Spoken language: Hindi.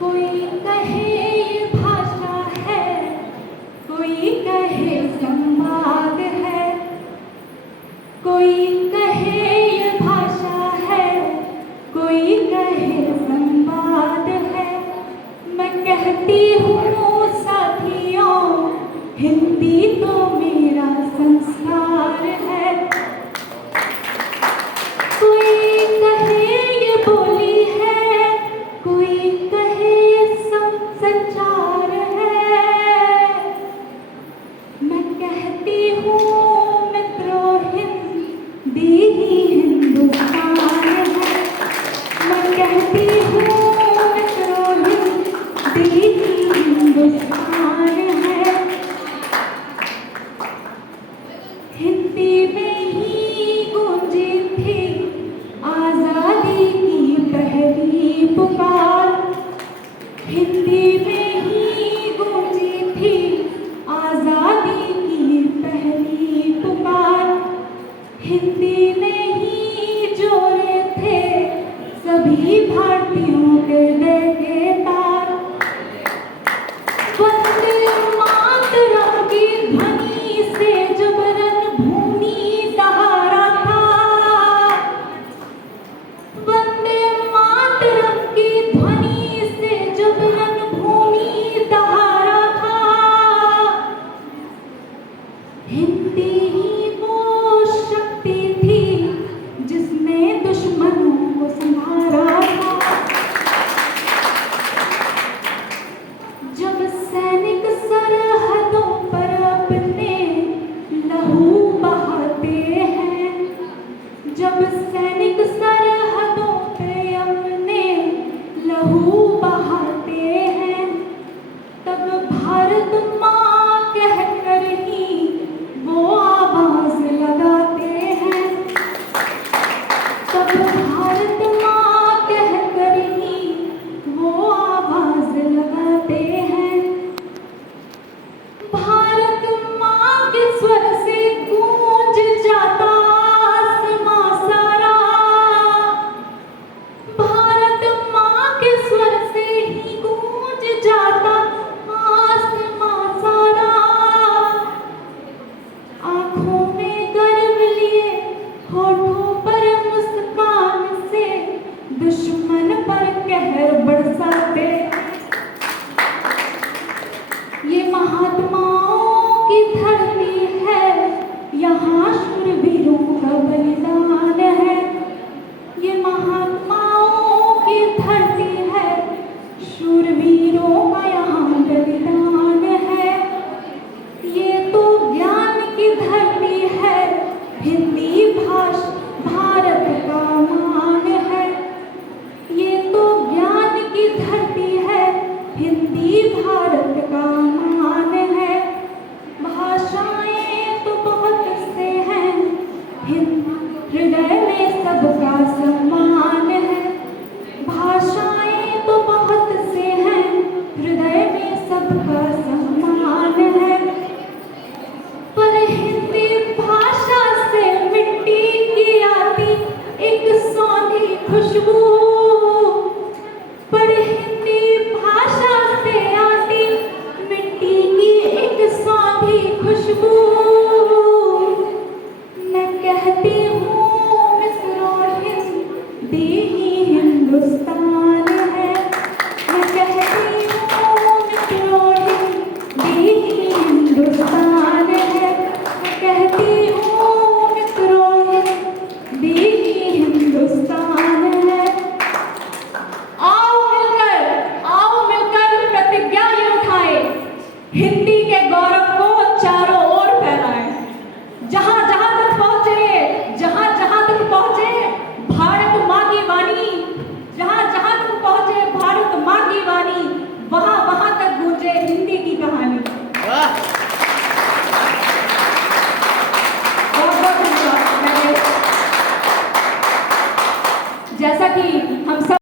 कोई कहे ये भाषा है, कोई कहे संवाद है, कोई कहे ये भाषा है, कोई कहे संवाद है। मैं कहती हूँ साथियों, हिंदी तो मेरा संस्कार है। कोई कहे ये बोली है, कोई कहे ये संचार है। मैं कहती हूँ मित्रों, हिंदी ही हिंदुस्तान है। मैं कहती हूँ मित्रों, हिंदी ही हिंदुस्तान है। हिंदी में ही गूंजी थी आजादी की पहली पुकार। हिंदी में ही गूंजी थी आजादी की पहली पुकार। हिंदी ने ही जोड़े थे सभी भारतीयों के हृदय के तार। वंदे मातरम की ध्वनि से जब रणभूमि दहाड़ा था, वंदे मातरम की ध्वनि से जब रणभूमि दहाड़ा था, हिंदी ही वो शक्ति थी जिसने दुश्मनों को संभाला था। जब सैनिक सरहदों पर अपने लहू बहाते हैं, जब सैनिक सरहदों पे अपने लहू बहाते हैं, तब भारत माँ कहकर ही वो आवाज लगाते हैं। तब भारत माँ कहकर ही वो आवाज लगाते हैं। भारत माँ के स्वर से गूंज जाता आसमां सारा। भारत माँ के स्वर से ही गूंज जाता आसमां सारा। आँखों में गर्व लिए, होठों पर मुस्कान से दुश्मन पर कहर बरसाते। ये महात्माओं की धरती है, यहाँ शूरवीरों का बलिदान है। ये महात्माओं की धरती है, शूरवीरों का यहाँ बलिदान है। ये तो ज्ञान की धरती है, हिंदी भाषा भारत का मान है। ये तो ज्ञान की धरती है, हिंदी भारत का मान है। भाषाएं तो बहुत से हैं, हृदय में सबका सम्मान है। भाषाएं तो बहुत से हैं, हृदय में सबका सम्मान है। पर हिंदी भाषा से मिट्टी की आती एक सौंधी खुशबू, पर हिंदी भाषा से आती मिट्टी की एक सौंधी खुशबू। मैं कहती हूँ मित्रों, हिंदी ही हिंदुस्तान है। मैं कहती हूँ मित्रों, हिंदी ही हिंदुस्तान है। मैं कहती हूँ मित्रों, हिंदी ही हिंदुस्तान है। आओ मिलकर प्रतिज्ञा ये उठाए, हिंदी के गौरव को चारों ओर फैलाएं। जहां जहां तक पहुंचे, जहां जहां तक पहुंचे भारत माँ की वाणी, जहां जहां तक पहुंचे भारत माँ की वाणी, वहां वहां तक गूंजे हिंदी की कहानी। बहुत धन्यवाद। जैसा कि हम सब